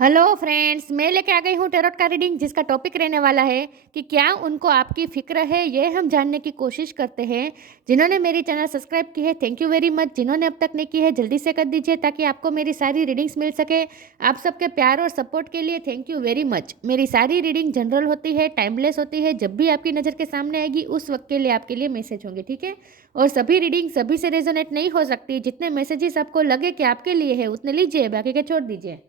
Hello friends, मैं लेके आ गई हूँ टैरोट का रीडिंग जिसका टॉपिक रहने वाला है कि क्या उनको आपकी फ़िक्र है, ये हम जानने की कोशिश करते हैं। जिन्होंने मेरी चैनल सब्सक्राइब की है, थैंक यू वेरी मच। जिन्होंने अब तक नहीं की है, जल्दी से कर दीजिए ताकि आपको मेरी सारी रीडिंग्स मिल सके। आप सबके प्यार और सपोर्ट के लिए थैंक यू वेरी मच। मेरी सारी रीडिंग जनरल होती है, टाइमलेस होती है। जब भी आपकी नज़र के सामने आएगी उस वक्त के लिए आपके लिए मैसेज होंगे, ठीक है। और सभी रीडिंग सभी से रेजोनेट नहीं हो सकती। जितने मैसेजेस आपको लगे कि आपके लिए है उतने लीजिए, बाकी के छोड़ दीजिए।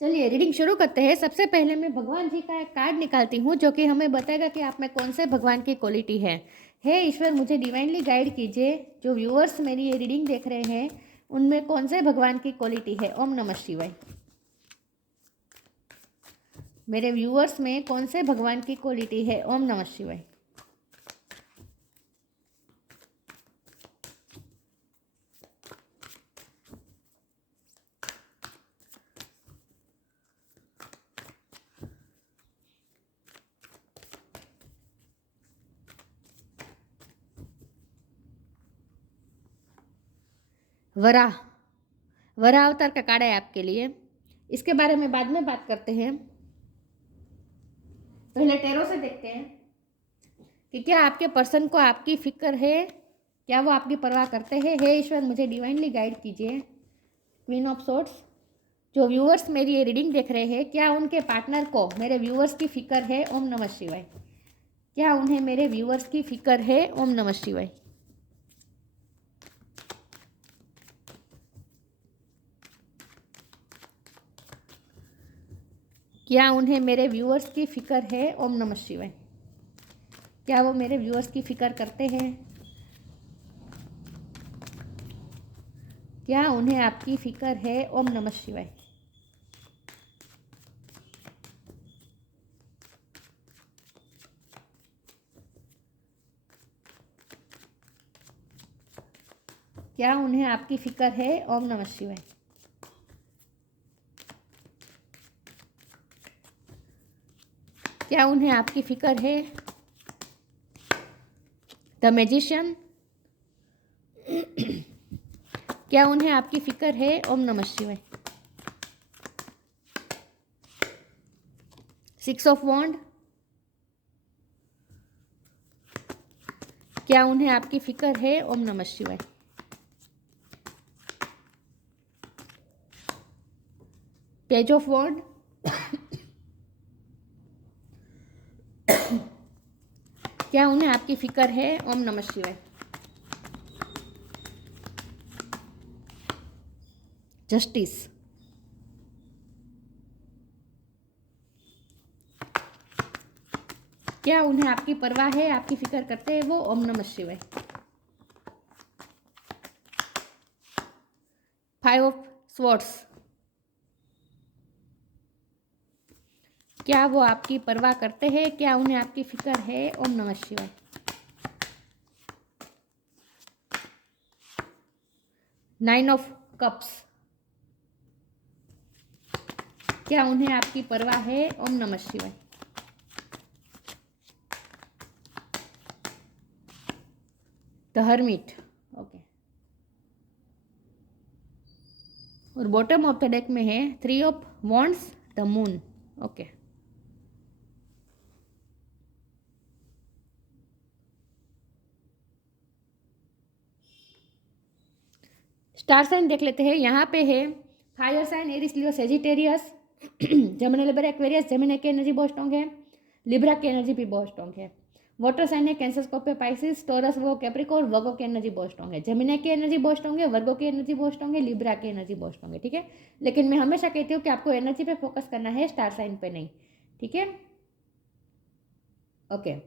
चलिए रीडिंग शुरू करते हैं। सबसे पहले मैं भगवान जी का एक कार्ड निकालती हूँ जो कि हमें बताएगा कि आप में कौन से भगवान की क्वालिटी है। हे ईश्वर, मुझे डिवाइनली गाइड कीजिए। जो व्यूअर्स मेरी ये रीडिंग देख रहे हैं उनमें कौन से भगवान की क्वालिटी है। ओम नमः शिवाय। मेरे व्यूअर्स में कौन से भगवान की क्वालिटी है। ओम नमः शिवाय। वराह, वराह अवतार का कार्ड है आपके लिए। इसके बारे में बाद में बात करते हैं। पहले टैरो से देखते हैं कि क्या आपके पर्सन को आपकी फिक्र है, क्या वो आपकी परवाह करते हैं। हे ईश्वर, मुझे डिवाइनली गाइड कीजिए। Queen of sorts. जो व्यूअर्स मेरी ये रीडिंग देख रहे हैं, क्या उनके पार्टनर को मेरे व्यूअर्स की फिक्र है। ओम नमः शिवाय। क्या उन्हें मेरे व्यूअर्स की फिक्र है। ओम नमः शिवाय। क्या उन्हें मेरे व्यूअर्स की फिक्र है। ओम नमः शिवाय। क्या वो मेरे व्यूअर्स की फिक्र करते हैं। क्या उन्हें आपकी फिक्र है। ओम नमः शिवाय। क्या उन्हें आपकी फिक्र है। ओम नमः शिवाय। क्या उन्हें आपकी फिक्र है। The magician. क्या उन्हें आपकी फिक्र है। ओम नमः शिवाय। सिक्स ऑफ वॉन्ड। क्या उन्हें आपकी फिक्र है। ओम नमः शिवाय। पेज ऑफ वॉन्ड। क्या उन्हें आपकी फिक्र है। ओम नमः शिवाय। जस्टिस। क्या उन्हें आपकी परवाह है, आपकी फिक्र करते हैं वो। ओम नमः शिवाय। Five of swords. क्या वो आपकी परवाह करते हैं, क्या उन्हें आपकी फिक्र है। ओम नमः शिवाय। Nine of cups. क्या उन्हें आपकी परवाह है। ओम नमः शिवाय। The hermit. ओके। और बॉटम ऑफ द डेक में है three of wands, the moon. Okay. Star sign देख लेते हैं। यहाँ पे है fire sign Aries Leo Sagittarius, Gemini Libra Aquarius. Gemini की एनर्जी बहुत स्ट्रॉन्ग है, लिब्रा की एनर्जी भी बहुत स्ट्रॉन्ग है। वाटर साइन है कैंसर, स्कॉर्पियो, पाइसिस, टॉरस, वो कैप्रिकॉर्न। वर्गो की एनर्जी बहुत स्ट्रॉन्ग है। जेमिनी की एनर्जी बहुत स्ट्रॉन्ग है, वर्गो की एनर्जी बहुत स्ट्रॉन्ग है, लिब्रा की एनर्जी बहुत स्ट्रॉन्ग है, ठीक है। लेकिन मैं हमेशा कहती हूँ कि आपको एनर्जी पे फोकस करना है, स्टार साइन पे नहीं, ठीक है। ओके,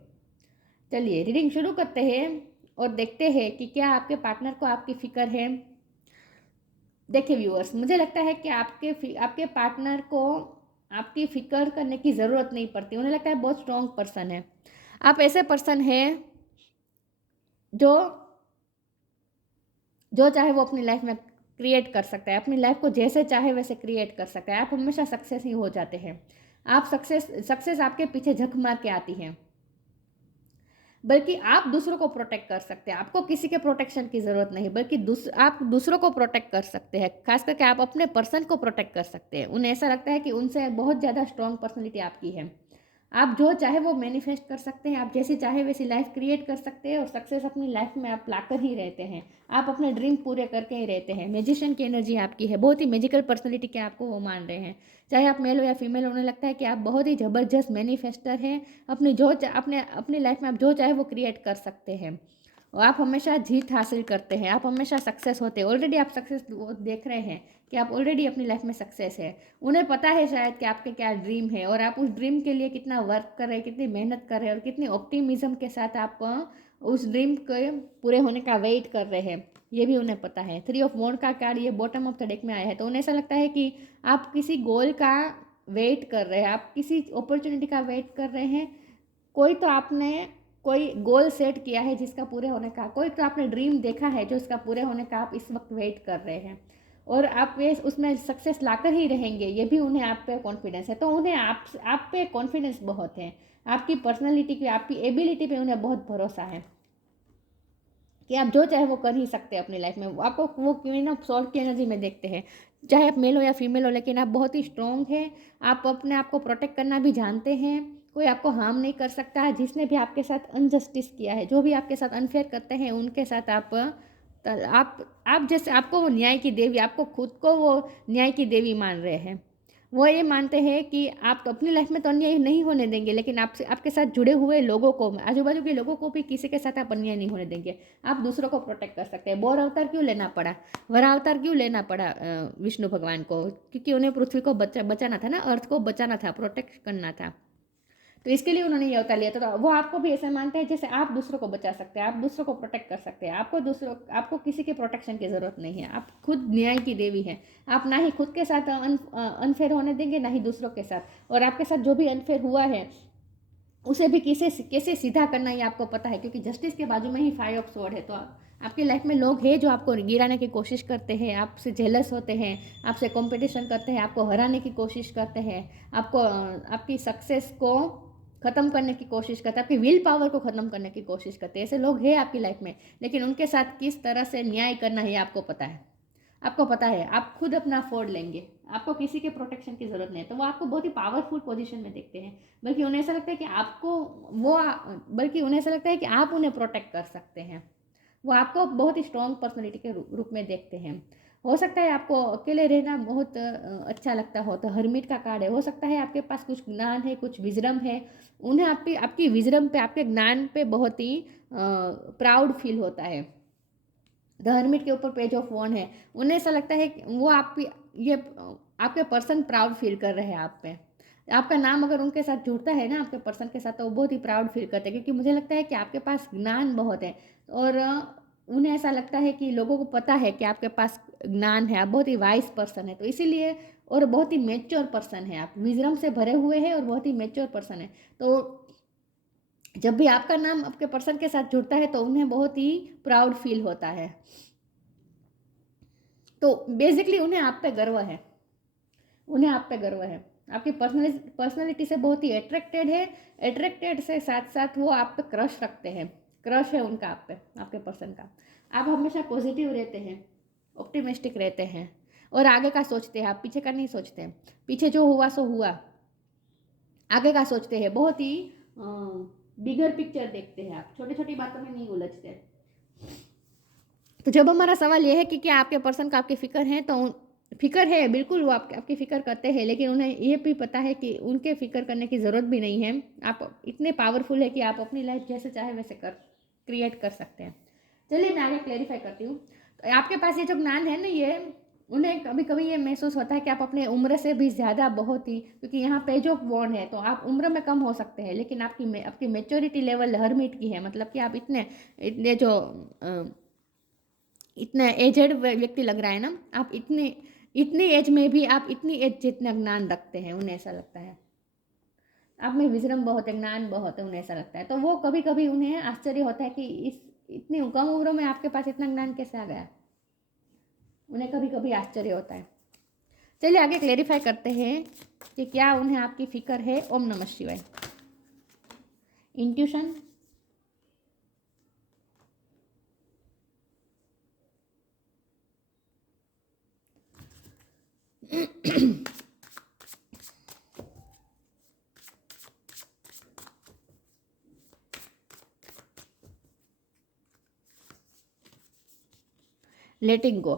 चलिए रीडिंग शुरू करते हैं और देखते हैं कि क्या आपके पार्टनर को आपकी फिक्र है। देखिए व्यूअर्स, मुझे लगता है कि आपके पार्टनर को आपकी फिक्र करने की ज़रूरत नहीं पड़ती। उन्हें लगता है बहुत स्ट्रॉन्ग पर्सन है। आप ऐसे पर्सन हैं जो जो चाहे वो अपनी लाइफ में क्रिएट कर सकता है, अपनी लाइफ को जैसे चाहे वैसे क्रिएट कर सकता है। आप हमेशा सक्सेस ही हो जाते हैं। आप सक्सेस आपके पीछे झक मार के आती है। बल्कि आप दूसरों को प्रोटेक्ट कर सकते हैं। आपको किसी के प्रोटेक्शन की ज़रूरत नहीं, बल्कि आप दूसरों को प्रोटेक्ट कर सकते हैं। खास करके आप अपने पर्सन को प्रोटेक्ट कर सकते हैं। उन्हें ऐसा लगता है कि उनसे बहुत ज़्यादा स्ट्रॉन्ग पर्सनैलिटी आपकी है। आप जो चाहे वो मैनिफेस्ट कर सकते हैं, आप जैसी चाहे वैसी लाइफ क्रिएट कर सकते हैं और सक्सेस अपनी लाइफ में आप लाकर ही रहते हैं। आप अपने ड्रीम पूरे करके ही रहते हैं। मैजिशियन की एनर्जी आपकी है, बहुत ही मैजिकल पर्सनैलिटी के आपको वो मान रहे हैं। चाहे आप मेल हो या फीमेल, उन्हें लगता है कि आप बहुत ही ज़बरदस्त मैनिफेस्टर हैं। अपनी लाइफ में आप जो चाहे वो क्रिएट कर सकते हैं और आप हमेशा जीत हासिल करते हैं। आप हमेशा सक्सेस होते हैं। ऑलरेडी आप सक्सेस देख रहे हैं कि आप ऑलरेडी अपनी लाइफ में सक्सेस है। उन्हें पता है शायद कि आपके क्या ड्रीम है और आप उस ड्रीम के लिए कितना वर्क कर रहे हैं, कितनी मेहनत कर रहे हैं और कितनी ऑप्टिमिज्म के साथ आप उस ड्रीम के पूरे होने का वेट कर रहे हैं, ये भी उन्हें पता है। 3 ऑफ वॉन्ड का कार्ड ये बॉटम ऑफ द डेक में आया है, तो उन्हें ऐसा लगता है कि आप किसी गोल का वेट कर रहे हैं, आप किसी अपॉर्चुनिटी का वेट कर रहे हैं। कोई गोल सेट किया है जिसका पूरे होने का, कोई तो आपने ड्रीम देखा है जो इसका पूरे होने का आप इस वक्त वेट कर रहे हैं और आप ये उसमें सक्सेस लाकर ही रहेंगे, ये भी उन्हें आप पे कॉन्फिडेंस है। तो उन्हें आप पे कॉन्फिडेंस बहुत है, आपकी पर्सनैलिटी पे, आपकी एबिलिटी पे उन्हें बहुत भरोसा है कि आप जो चाहे वो कर ही सकते हैं अपनी लाइफ में। आपको वो क्यों ना सॉल्व की एनर्जी में देखते हैं, चाहे आप मेल हो या फीमेल हो, लेकिन आप बहुत ही स्ट्रॉन्ग हैं। आप अपने आप को प्रोटेक्ट करना भी जानते हैं। कोई आपको हार्म नहीं कर सकता है। जिसने भी आपके साथ अनजस्टिस किया है, जो भी आपके साथ अनफेयर करते हैं, उनके साथ आप जैसे आपको वो न्याय की देवी, आपको खुद को वो न्याय की देवी मान रहे हैं। वो ये मानते हैं कि आप अपनी लाइफ में तो अन्याय नहीं होने देंगे, लेकिन आपसे आपके साथ जुड़े हुए लोगों को, आजू बाजू के लोगों को भी किसी के साथ आप अन्याय नहीं होने देंगे। आप दूसरों को प्रोटेक्ट कर सकते हैं। बोर अवतार क्यों लेना पड़ा, वरा अवतार क्यों लेना पड़ा विष्णु भगवान को? क्योंकि उन्हें पृथ्वी को बचाना था ना, अर्थ को बचाना था, प्रोटेक्ट करना था। तो इसके लिए उन्होंने ये अवतार लिया था। तो वो आपको भी ऐसे मानते हैं जैसे आप दूसरों को बचा सकते हैं, आप दूसरों को प्रोटेक्ट कर सकते हैं। आपको किसी के प्रोटेक्शन की ज़रूरत नहीं है। आप खुद न्याय की देवी हैं। आप ना ही खुद के साथ अनफेयर होने देंगे, ना ही दूसरों के साथ। और आपके साथ जो भी अनफेयर हुआ है उसे भी कैसे सीधा करना ये आपको पता है, क्योंकि जस्टिस के बाजू में ही 5 ऑफ स्वॉर्ड है। तो आपकी लाइफ में लोग हैं जो आपको गिराने की कोशिश करते हैं, आपसे जेलस होते हैं, आपसे कंपटीशन करते हैं, आपको हराने की कोशिश करते हैं, आपकी सक्सेस को ख़त्म करने की कोशिश करते हैं, आपकी विल पावर को ख़त्म करने की कोशिश करते हैं। ऐसे लोग हैं आपकी लाइफ में, लेकिन उनके साथ किस तरह से न्याय करना है आपको पता है। आपको पता है आप खुद अपना अफोर्ड लेंगे, आपको किसी के प्रोटेक्शन की ज़रूरत नहीं है। तो वो आपको बहुत ही पावरफुल पोजीशन में देखते हैं, बल्कि उन्हें ऐसा लगता है कि बल्कि उन्हें ऐसा लगता है कि आप उन्हें प्रोटेक्ट कर सकते हैं। वो आपको बहुत ही स्ट्रॉन्ग पर्सनैलिटी के रूप में देखते हैं। हो सकता है आपको अकेले रहना बहुत अच्छा लगता हो, तो हरमिट का कार्ड है। हो सकता है आपके पास कुछ ज्ञान है, कुछ विजडम है, उन्हें आपकी विजडम पे, आपके ज्ञान पे बहुत ही प्राउड फील होता है। द हर्मिट के ऊपर पेज ऑफ वॉन्ड है। उन्हें ऐसा लगता है कि वो आपके पर्सन प्राउड फील कर रहे हैं आप पे। आपका नाम अगर उनके साथ जुड़ता है ना, आपके पर्सन के साथ, तो वो बहुत ही प्राउड फील करते हैं, क्योंकि मुझे लगता है कि आपके पास ज्ञान बहुत है और उन्हें ऐसा लगता है कि लोगों को पता है कि आपके पास ज्ञान है, आप बहुत ही वाइज पर्सन है। तो इसीलिए, और बहुत ही मेच्योर पर्सन है, आप विजडम से भरे हुए हैं और बहुत ही मेच्योर पर्सन है। तो जब भी आपका नाम आपके पर्सन के साथ जुड़ता है तो उन्हें बहुत ही प्राउड फील होता है। तो बेसिकली उन्हें आप पे गर्व है, उन्हें आप पे गर्व है। आपकी पर्सनैलिटी से बहुत ही अट्रैक्टेड से साथ साथ वो आप पे क्रश रखते हैं। क्रश है उनका आप पे, आपके पर्सन का। आप हमेशा पॉजिटिव रहते हैं, ऑप्टिमिस्टिक रहते हैं और आगे का सोचते हैं। आप पीछे का नहीं सोचते हैं। पीछे जो हुआ सो हुआ, आगे का सोचते हैं। बहुत ही बिगर पिक्चर देखते हैं आप, छोटी छोटी बातों में नहीं उलझते। तो जब हमारा सवाल यह है कि क्या आपके पर्सन का आपकी फ़िक्र है, तो फ़िक्र है, बिल्कुल वो आपकी फ़िक्र करते हैं, लेकिन उन्हें ये भी पता है कि उनके फ़िक्र करने की ज़रूरत भी नहीं है। आप इतने पावरफुल है कि आप अपनी लाइफ जैसे चाहे वैसे क्रिएट कर सकते हैं। चलिए मैं आगे क्लैरिफाई करती हूँ। तो आपके पास ये जो ज्ञान है ना, ये उन्हें कभी कभी ये महसूस होता है कि आप अपने उम्र से भी ज़्यादा बहुत ही, क्योंकि यहाँ पेज ऑफ वॉन्ड है, तो आप उम्र में कम हो सकते हैं, लेकिन आपकी मेच्योरिटी लेवल हरमिट की है। मतलब कि आप इतने जो इतना एजेड व्यक्ति लग रहा है ना, आप इतनी एज में भी आप इतनी एज जितना ज्ञान रखते हैं, उन्हें ऐसा लगता है। आप में विजडम बहुत है, ज्ञान बहुत है, उन्हें ऐसा लगता है। तो वो कभी कभी उन्हें आश्चर्य होता है कि इतनी कम उम्र में आपके पास इतना ज्ञान कैसे आ गया। उन्हें कभी कभी आश्चर्य होता है। चलिए आगे क्लेरिफाई करते हैं कि क्या उन्हें आपकी फिक्र है। ओम नमः शिवाय। इंट्यूशन, लेटिंग गो।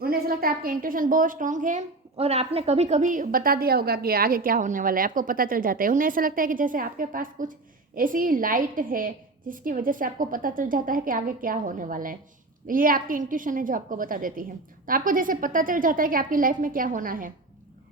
उन्हें ऐसा लगता है आपकी इंट्यूशन बहुत स्ट्रांग है और आपने कभी कभी बता दिया होगा कि आगे क्या होने वाला है, आपको पता चल जाता है। उन्हें ऐसा लगता है कि जैसे आपके पास कुछ ऐसी लाइट है जिसकी वजह से आपको पता चल जाता है कि आगे क्या होने वाला है। ये आपकी इंट्यूशन है जो आपको बता देती है। तो आपको जैसे पता चल जाता है कि आपकी लाइफ में क्या होना है,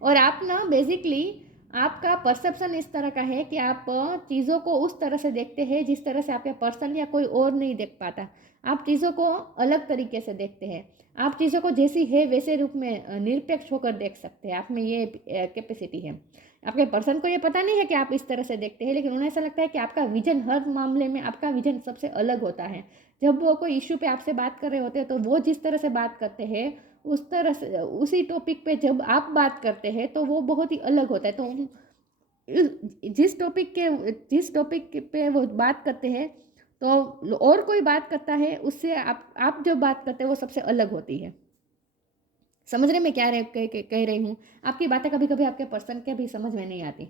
और आप ना बेसिकली आपका परसेप्शन इस तरह का है कि आप चीज़ों को उस तरह से देखते हैं जिस तरह से आपके पर्सन या कोई और नहीं देख पाता। आप चीज़ों को अलग तरीके से देखते हैं। आप चीज़ों को जैसी है वैसे रूप में निरपेक्ष होकर देख सकते हैं। आप में ये कैपेसिटी है। आपके पर्सन को ये पता नहीं है कि आप इस तरह से देखते हैं, लेकिन उन्हें ऐसा लगता है कि आपका विजन हर मामले में आपका विजन सबसे अलग होता है। जब वो कोई इश्यू पे आपसे बात कर रहे होते हैं तो वो जिस तरह से बात करते हैं उस तरह से उसी टॉपिक पे जब आप बात करते हैं तो वो बहुत ही अलग होता है। तो जिस टॉपिक पे वो बात करते हैं तो और कोई बात करता है उससे आप जो बात करते हैं वो सबसे अलग होती है। समझ रहे मैं क्या कह रही हूँ? आपकी बातें कभी कभी आपके पर्सन के भी समझ में नहीं आती,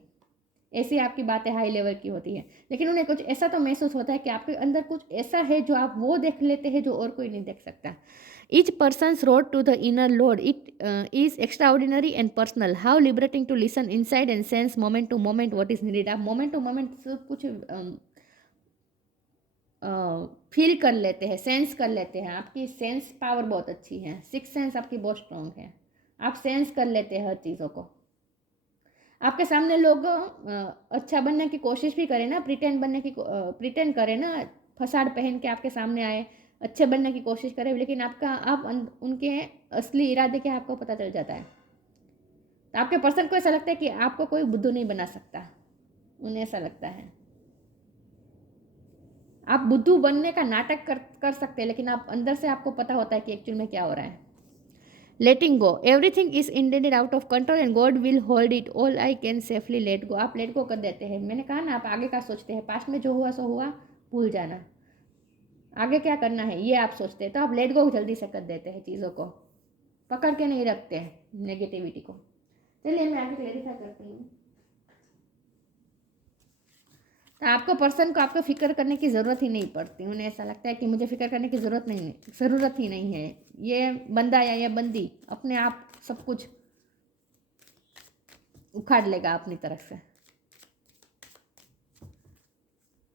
ऐसी आपकी बातें हाई लेवल की होती है, लेकिन उन्हें कुछ ऐसा तो महसूस होता है कि आपके अंदर कुछ ऐसा है जो आप वो देख लेते हैं जो और कोई नहीं देख सकता। Each person's road to the inner Lord, it is extraordinary and personal. How liberating to listen inside and sense moment to moment what is needed. आप moment to moment सब कुछ फील कर लेते हैं, सेंस कर लेते हैं। आपकी सेंस पावर बहुत अच्छी है, सिक्स सेंस आपकी बहुत स्ट्रांग है। आप सेंस कर लेते हैं हर चीज़ों को। आपके सामने लोग अच्छा बनने की कोशिश भी करें ना, प्रिटेंड करें ना, फसाड़ पहन के आपके सामने आए, अच्छे बनने की कोशिश करें, लेकिन आप उनके असली इरादे क्या आपको पता चल जाता है। तो आपके पर्सन को ऐसा लगता है कि आपको कोई बुद्धू नहीं बना सकता। उन्हें ऐसा लगता है आप बुद्धू बनने का नाटक कर सकते हैं, लेकिन आप अंदर से आपको पता होता है कि एक्चुअल में क्या हो रहा है। Letting go, everything is intended out of control and God will hold it all, I can safely let go. आप लेट गो कर देते हैं। मैंने कहा ना, आप आगे का सोचते हैं, पास्ट में जो हुआ सो हुआ, भूल जाना, आगे क्या करना है ये आप सोचते हैं। तो आप लेट गो जल्दी से कर देते हैं, चीज़ों को पकड़ के नहीं रखते हैं नेगेटिविटी को। चलिए मैं आगे क्लेरिफाई करती हूँ। तो आपको पर्सन को आपको फिक्र करने की ज़रूरत ही नहीं पड़ती। उन्हें ऐसा लगता है कि मुझे फिक्र करने की ज़रूरत ही नहीं है। ये बंदा या ये बंदी अपने आप सब कुछ उखाड़ लेगा अपनी तरफ से।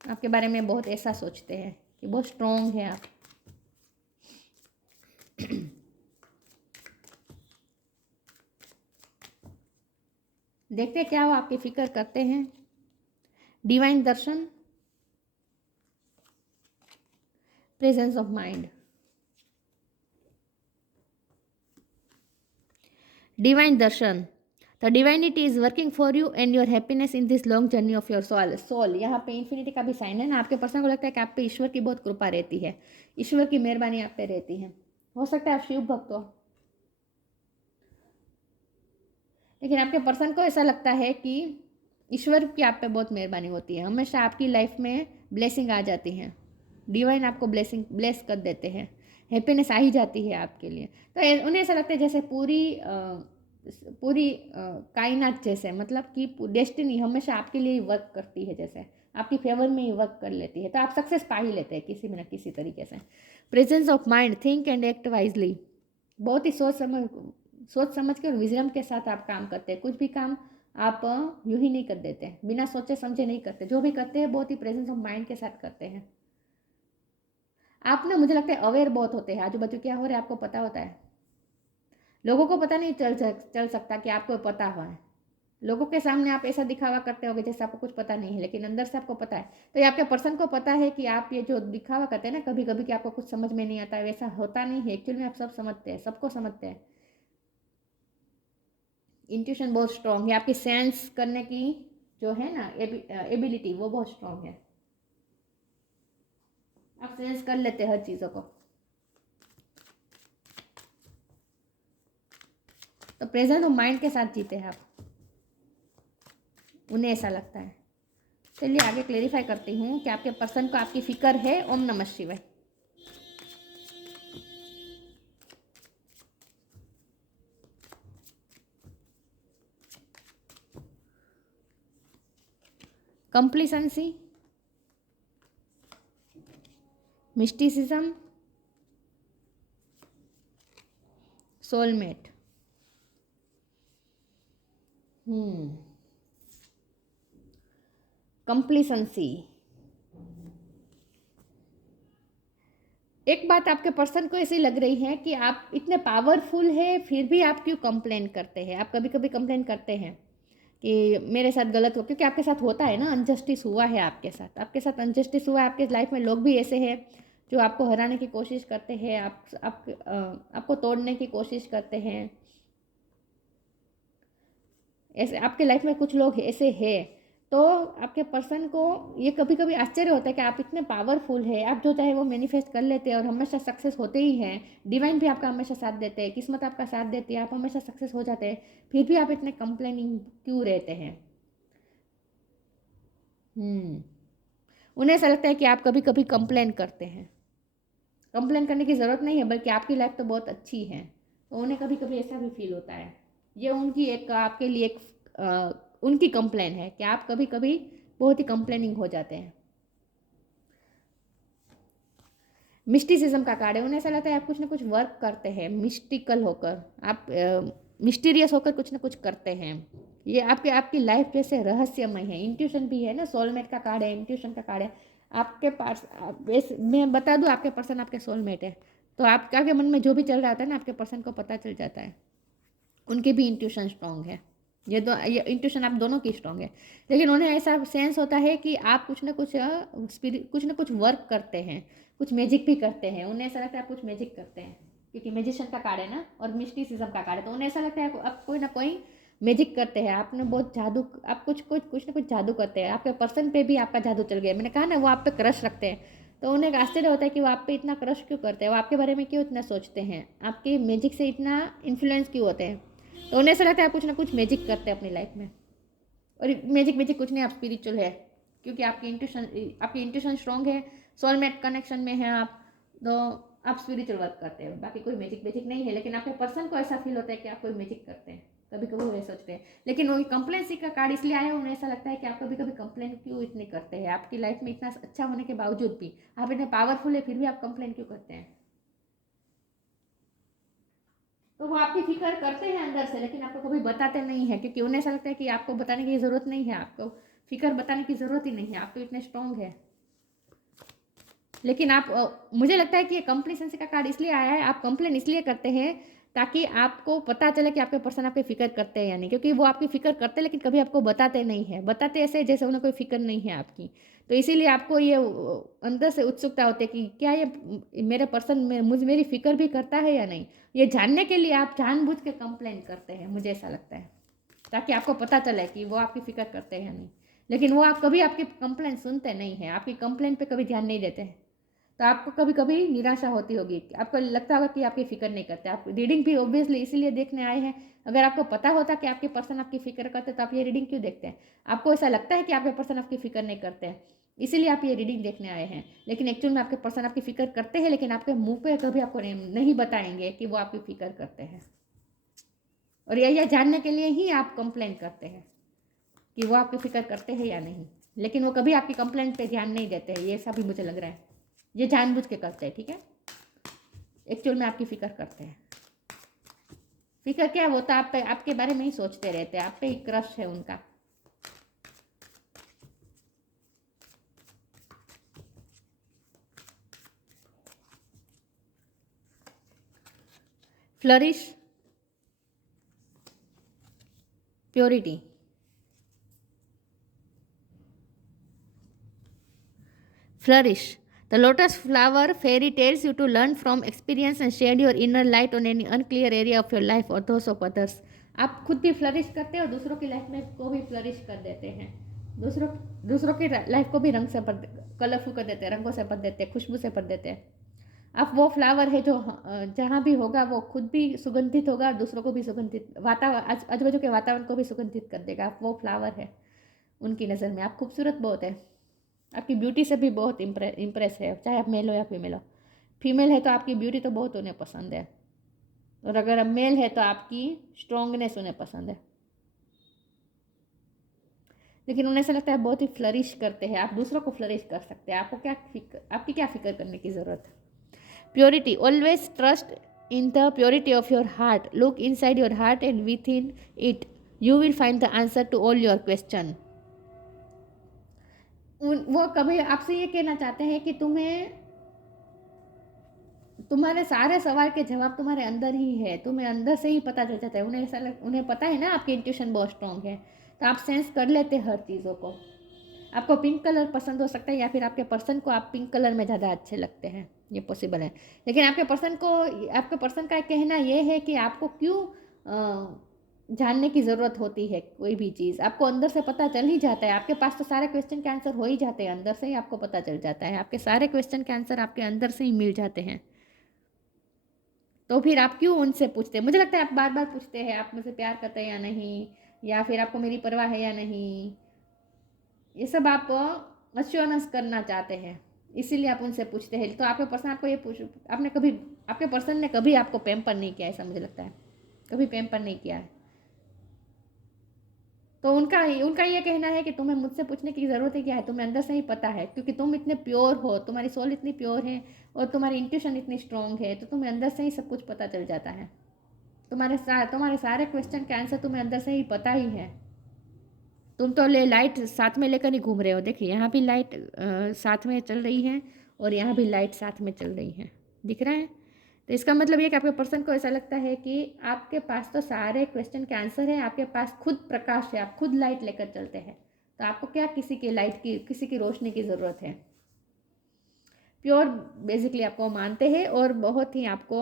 आपके बारे में बहुत ऐसा सोचते हैं कि बहुत स्ट्रॉन्ग है आप। देखते क्या हो, आपकी फिक्र करते हैं। Divine darshan, presence of mind. Divine darshan, the divinity is working for you and your happiness in this long journey of your soul. यहाँ पे इन्फिनिटी का भी साइन है ना। आपके पर्सन को लगता है कि आप पे ईश्वर की बहुत कृपा रहती है, ईश्वर की मेहरबानी आप पे रहती है। हो सकता है आप शिव भक्त हो, लेकिन आपके पर्सन को ऐसा लगता है कि ईश्वर की आप पे बहुत मेहरबानी होती है। हमेशा आपकी लाइफ में ब्लेसिंग आ जाती है, डिवाइन आपको ब्लेस कर देते हैं, हैप्पीनेस आ ही जाती है आपके लिए। तो उन्हें ऐसा लगता है जैसे पूरी कायनात जैसे, मतलब कि डेस्टिनी हमेशा आपके लिए ही वर्क करती है, जैसे आपकी फेवर में ही वर्क कर लेती है। तो आप सक्सेस पा ही लेते हैं किसी भी ना किसी तरीके से। Presence of mind, think and act wisely. बहुत ही सोच समझ के और विजडम के साथ आप काम करते हैं। कुछ भी काम आप यूं ही नहीं कर देते हैं, बिना सोचे समझे नहीं करते। जो भी करते हैं बहुत ही प्रेजेंस ऑफ माइंड के साथ करते हैं। आप ना, मुझे लगता है अवेयर बहुत होते हैं, आजू बाजू क्या हो रहा है आपको पता होता है। लोगों को पता नहीं चल सकता कि आपको पता हुआ है। लोगों के सामने आप ऐसा दिखावा करते होगे जैसे आपको कुछ पता नहीं है, लेकिन अंदर से आपको पता है। तो ये आपके पर्सन को पता है कि आप ये जो दिखावा करते हैं ना कभी कभी, कि आपको कुछ समझ में नहीं आता है, वैसा होता नहीं है। एक्चुअली में आप सब समझते हैं, सबको समझते हैं। इंट्यूशन बहुत स्ट्रांग है आपकी, सेंस करने की जो है ना एबिलिटी, वो बहुत स्ट्रांग है। आप सेंस कर लेते हैं हर चीज़ों को। तो प्रेजेंस ऑफ माइंड के साथ जीते हैं आप, उन्हें ऐसा लगता है। चलिए आगे क्लेरिफाई करती हूँ कि आपके पर्सन को आपकी फिक्र है। ओम नमः शिवाय। कंप्लीसेंसी, मिस्टिसिज्म, सोलमेट। कंप्लीसेंसी। एक बात आपके पर्सन को ऐसी लग रही है कि आप इतने पावरफुल है फिर भी आप क्यों कंप्लेन करते हैं। आप कभी कभी कंप्लेन करते हैं कि मेरे साथ गलत हो, क्योंकि आपके साथ होता है ना, अनजस्टिस हुआ है आपके साथ अनजस्टिस हुआ है। आपके लाइफ में लोग भी ऐसे हैं जो आपको हराने की कोशिश करते हैं, आपको तोड़ने की कोशिश करते हैं। ऐसे आपके लाइफ में कुछ लोग ऐसे हैं, तो आपके पर्सन को ये कभी कभी आश्चर्य होता है कि आप इतने पावरफुल है, आप जो चाहे वो मैनिफेस्ट कर लेते हैं और हमेशा सक्सेस होते ही हैं। डिवाइन भी आपका हमेशा साथ देते हैं, किस्मत आपका साथ देती है, आप हमेशा सक्सेस हो जाते हैं, फिर भी आप इतने कंप्लेनिंग क्यों रहते हैं। उन्हें ऐसा लगता है कि आप कभी कभी कंप्लेन करते हैं। कंप्लेन करने की ज़रूरत नहीं है, बल्कि आपकी लाइफ तो बहुत अच्छी है, तो उन्हें कभी कभी ऐसा भी फील होता है। ये उनकी एक आपके लिए एक उनकी कंप्लेन है कि आप कभी कभी बहुत ही कंप्लेनिंग हो जाते हैं। मिस्टिसिज्म का कार्ड है, उन्हें ऐसा लगता है आप कुछ ना कुछ वर्क करते हैं मिस्टिकल होकर, आप मिस्टीरियस होकर कुछ ना कुछ करते हैं। ये आपकी लाइफ जैसे रहस्यमय है। इंट्यूशन भी है ना, सोलमेट का कार्ड है, इंट्यूशन का कार्ड है। आपके पास मैं बता दूं, आपके पर्सन आपके सोलमेट है, तो आपके मन में जो भी चल रहा होता है ना, आपके पर्सन को पता चल जाता है। उनकी भी इंट्यूशन स्ट्रांग है। ये इंट्यूशन आप दोनों की स्ट्रांग है, लेकिन उन्हें ऐसा सेंस होता है कि आप कुछ ना कुछ वर्क करते हैं, कुछ मैजिक भी करते हैं। उन्हें ऐसा लगता है आप कुछ मैजिक करते हैं, क्योंकि मैजिशियन का कार्ड है ना और मिस्टिसिज्म का कार्ड है, तो उन्हें ऐसा लगता है आप कोई ना कोई मैजिक करते हैं। आपने बहुत जादू, आप कुछ ना कुछ जादू करते हैं। आपके पर्सन पे भी आपका जादू चल गया। मैंने कहा ना, वो आप पे क्रश रखते हैं, तो उन्हें आश्चर्य होता है कि वो आप पे इतना क्रश क्यों करते हैं, वो आपके बारे में क्यों इतना सोचते हैं, आपके मैजिक से इतना इन्फ्लुएंस क्यों होते हैं। तो उन्हें ऐसा लगता है आप कुछ ना कुछ मैजिक करते हैं अपनी लाइफ में। और मैजिक कुछ नहीं, आप स्पिरिचुअल है, क्योंकि आपकी इंट्यूशन स्ट्रांग है, सोलमेट कनेक्शन में है आप, तो आप स्पिरिचुअल वर्क करते हैं। बाकी कोई मैजिक नहीं है, लेकिन आपके पर्सन को ऐसा फील होता है कि आप कोई मैजिक करते हैं। कभी कभी वो ये सोचते हैं, लेकिन वो कंप्लेंसी का कार्ड इसलिए आया, उन्हें ऐसा लगता है कि आप कभी कभी कंप्लेन क्यों इतने करते हैं। आपकी लाइफ में इतना अच्छा होने के बावजूद भी आप इतने पावरफुल है, फिर भी आप कंप्लेन क्यों करते हैं। तो वो आपकी फिक्र करते हैं अंदर से, लेकिन आपको कभी बताते नहीं है, क्योंकि उन्हें ऐसा लगता है कि आपको बताने की ज़रूरत नहीं है, आपको फिक्र बताने की ज़रूरत ही नहीं है, आप तो इतने स्ट्रांग है। लेकिन मुझे लगता है कि ये कंप्लेसेंसी का कार्ड इसलिए आया है, आप कंप्लेन इसलिए करते हैं ताकि आपको पता चले कि आपके पर्सन आपकी फिक्र करते हैं या नहीं, क्योंकि वो आपकी फिक्र करते हैं लेकिन कभी आपको बताते नहीं है, बताते ऐसे जैसे उन्हें कोई फिक्र नहीं है आपकी। तो इसीलिए आपको ये अंदर से उत्सुकता होती है कि क्या ये मेरे पर्सन में मेरी फिक्र भी करता है या नहीं। ये जानने के लिए आप जानबूझ के कंप्लेन करते हैं, मुझे ऐसा लगता है, ताकि आपको पता चले कि वो आपकी फिक्र करते हैं या नहीं। लेकिन वो आप कभी आपकी कंप्लेन सुनते नहीं हैं, आपकी कंप्लेन पे कभी ध्यान नहीं देते हैं, तो आपको कभी कभी निराशा होती होगी, आपको लगता होगा कि आपकी फिक्र नहीं करते। आप रीडिंग भी ऑब्वियसली इसीलिए देखने आए हैं। अगर आपको पता होता कि आपके पर्सन आपकी फिक्र करते तो आप ये रीडिंग क्यों देखते हैं। आपको ऐसा लगता है कि आपके पर्सन आपकी फिक्र नहीं करते हैं, इसीलिए आप ये रीडिंग देखने आए हैं। लेकिन एक्चुअल में आपके पर्सन आपकी फिक्र करते हैं, लेकिन आपके मुंह पे कभी आपको नहीं बताएंगे कि वो आपकी फिक्र करते हैं। और यह जानने के लिए ही आप कंप्लेन करते हैं कि वो आपकी फिक्र करते हैं या नहीं, लेकिन वो कभी आपकी कंप्लेंट पे ध्यान नहीं देते हैं। ये ऐसा भी मुझे लग रहा है, ये जानबूझ के करते हैं, ठीक है। एक्चुअल में आपकी फिक्र करते हैं। फिक्र क्या है, वो तो आप पे आपके बारे में ही सोचते रहते हैं, आप पे ही क्रश है उनका। Flourish, purity, flourish. The lotus flower fairy tells you to learn from experience and shed your inner light on any unclear area of your life or those of others. आप खुद भी फ्लरिश करते हैं और दूसरों की लाइफ में को भी फ्लरिश कर देते हैं। दूसरों की लाइफ को भी रंग से कलरफुल कर देते हैं, रंगों से भर देते हैं, खुशबू से भर देते हैं। आप वो फ्लावर है जो जहाँ भी होगा वो खुद भी सुगंधित होगा और दूसरों को भी सुगंधित, आजू बाजू के वातावरण को भी सुगंधित कर देगा। आप वो फ्लावर है उनकी नज़र में। आप खूबसूरत बहुत है, आपकी ब्यूटी से भी बहुत इम्प्रेस है, चाहे आप मेल हो या फीमेल हो। फीमेल है तो आपकी ब्यूटी तो बहुत उन्हें पसंद है, और अगर आप मेल है तो आपकी स्ट्रॉन्गनेस उन्हें पसंद है। लेकिन उन्हें ऐसा लगता है बहुत ही फ्लरिश करते हैं, आप दूसरों को फ्लरिश कर सकते हैं। आपकी क्या फिक्र करने की ज़रूरत है। Purity, always trust in the purity of your heart, look inside your heart and within it you will find the answer to all your question. वो कभी आपसे ये कहना चाहते हैं कि तुम्हारे सारे सवाल के जवाब तुम्हारे अंदर ही है, तुम्हें अंदर से ही पता चल जाता है। उन्हें पता है ना आपकी इंट्यूशन बहुत स्ट्रांग है, तो आप सेंस कर लेते हैं हर चीज़ों को। आपको पिंक कलर पसंद हो सकता है, या फिर आपके पर्सन को आप पिंक कलर में ज़्यादा अच्छे लगते हैं, ये पॉसिबल है। लेकिन आपके पर्सन का कहना ये है कि आपको क्यों जानने की ज़रूरत होती है कोई भी चीज़, आपको अंदर से पता चल ही जाता है। आपके पास तो सारे क्वेश्चन के आंसर हो ही जाते हैं, अंदर से ही आपको पता चल जाता है। आपके सारे क्वेश्चन के आंसर आपके अंदर से ही मिल जाते हैं, तो फिर आप क्यों उनसे पूछते हैं। मुझे लगता है आप बार बार पूछते हैं आप मुझसे प्यार करते हैं या नहीं, या फिर आपको मेरी परवाह है या नहीं। ये सब आप अश्योरेंस करना चाहते हैं, इसीलिए आप उनसे पूछते हैं। तो आपके पर्सन आपको ये आपके पर्सन ने कभी आपको पैम्पर नहीं किया, ऐसा मुझे लगता है, कभी पैम्पर नहीं किया है। तो उनका ये कहना है कि तुम्हें मुझसे पूछने की ज़रूरत है क्या है, तुम्हें अंदर से ही पता है, क्योंकि तुम इतने प्योर हो, तुम्हारी सोल इतनी प्योर है और तुम्हारी इंट्यूशन इतनी स्ट्रांग है, तो तुम्हें अंदर से ही सब कुछ पता चल जाता है। तुम्हारे सारे क्वेश्चन के आंसर तुम्हें अंदर से ही पता ही है। तुम तो लाइट साथ में लेकर ही घूम रहे हो। देखिए यहाँ भी लाइट साथ में चल रही है और यहाँ भी लाइट साथ में चल रही है, दिख रहा है। तो इसका मतलब ये कि आपके पर्सन को ऐसा लगता है कि आपके पास तो सारे क्वेश्चन के आंसर है, आपके पास खुद प्रकाश है, आप खुद लाइट लेकर चलते हैं, तो आपको क्या किसी की रोशनी की ज़रूरत है। प्योर बेसिकली आपको मानते हैं और बहुत ही आपको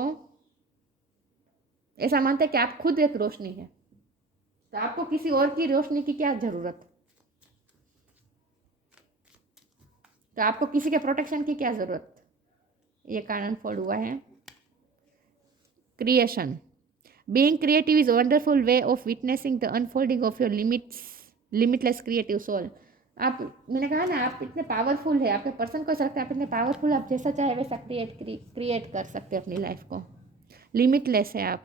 ऐसा मानते हैं कि आप खुद एक रोशनी है, तो आपको किसी और की रोशनी की क्या ज़रूरत, तो आपको किसी के प्रोटेक्शन की क्या ज़रूरत। ये कार्ड अनफोल्ड हुआ है। Creation, being creative is wonderful way of witnessing the unfolding of your limitless creative soul. मैंने कहा ना आप इतने पावरफुल है, आपके पर्सन को सकते हैं आप इतने पावरफुल, आप जैसा चाहे वैसा क्रिएट कर सकते हैं अपनी लाइफ को। लिमिटलेस है आप,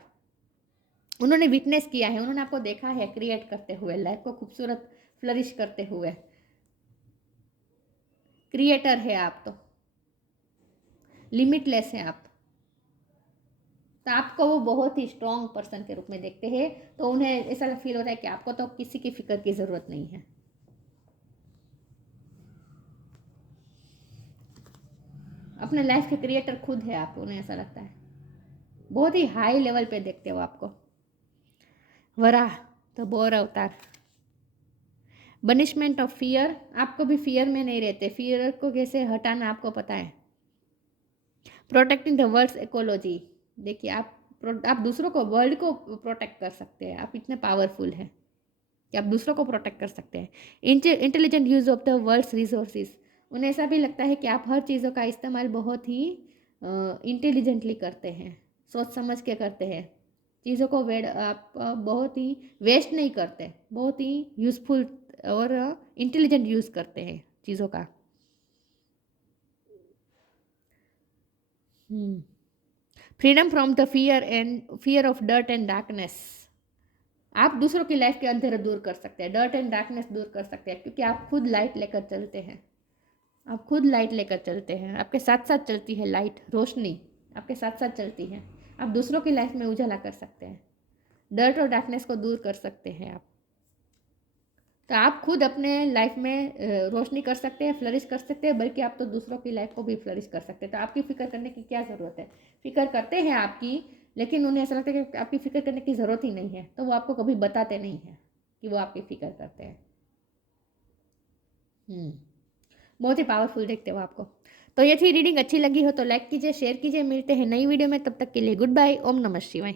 उन्होंने विटनेस किया है, उन्होंने आपको देखा है क्रिएट करते हुए, लाइफ को खूबसूरत फ्लरिश करते हुए। क्रिएटर है आप, तो लिमिटलेस है आप, तो आपको वो बहुत ही स्ट्रॉन्ग पर्सन के रूप में देखते हैं। तो उन्हें ऐसा फील होता है कि आपको तो किसी की फिक्र की ज़रूरत नहीं है। अपने लाइफ के क्रिएटर खुद है आप, उन्हें ऐसा लगता है, बहुत ही हाई लेवल पे देखते हो आपको। वराह, तो बोर अवतार, बनिशमेंट ऑफ फियर, आपको भी फियर में नहीं रहते, फियर को कैसे हटाना आपको पता है। प्रोटेक्टिंग द वर्ल्ड्स इकोलॉजी, देखिए आप दूसरों को, वर्ल्ड को प्रोटेक्ट कर सकते हैं, आप इतने पावरफुल हैं कि आप दूसरों को प्रोटेक्ट कर सकते हैं। Intelligent use of the world's resources, उन्हें ऐसा भी लगता है कि आप हर चीज़ों का इस्तेमाल बहुत ही इंटेलिजेंटली करते हैं, सोच समझ के करते हैं चीज़ों को। आप बहुत ही वेस्ट नहीं करते, बहुत ही यूज़फुल और इंटेलिजेंट यूज़ करते हैं चीज़ों का। Freedom from the fear of dirt and darkness, आप दूसरों की लाइफ के अंधेरे दूर कर सकते हैं, डर्ट एंड डार्कनेस दूर कर सकते हैं, क्योंकि आप खुद लाइट लेकर चलते हैं। आप खुद लाइट लेकर चलते हैं, आपके साथ साथ चलती है लाइट, रोशनी आपके साथ साथ चलती है। आप दूसरों की लाइफ में उजाला कर सकते हैं, डर्ट और डार्कनेस को दूर कर सकते हैं आप। तो आप खुद अपने लाइफ में रोशनी कर सकते हैं, फ्लरिश कर सकते हैं, बल्कि आप तो दूसरों की लाइफ को भी फ्लरिश कर सकते हैं। तो आपकी फ़िक्र करने की क्या ज़रूरत है। फ़िक्र करते हैं आपकी, लेकिन उन्हें ऐसा लगता है कि आपकी फ़िक्र करने की ज़रूरत ही नहीं है, तो वो आपको कभी बताते नहीं हैं कि वो आपकी फ़िक्र करते हैं। बहुत ही पावरफुल देखते हो आपको। तो ये थी रीडिंग, अच्छी लगी हो तो लाइक कीजिए, शेयर कीजिए। मिलते हैं नई वीडियो में, तब तक के लिए गुड बाय। ओम नमः शिवाय।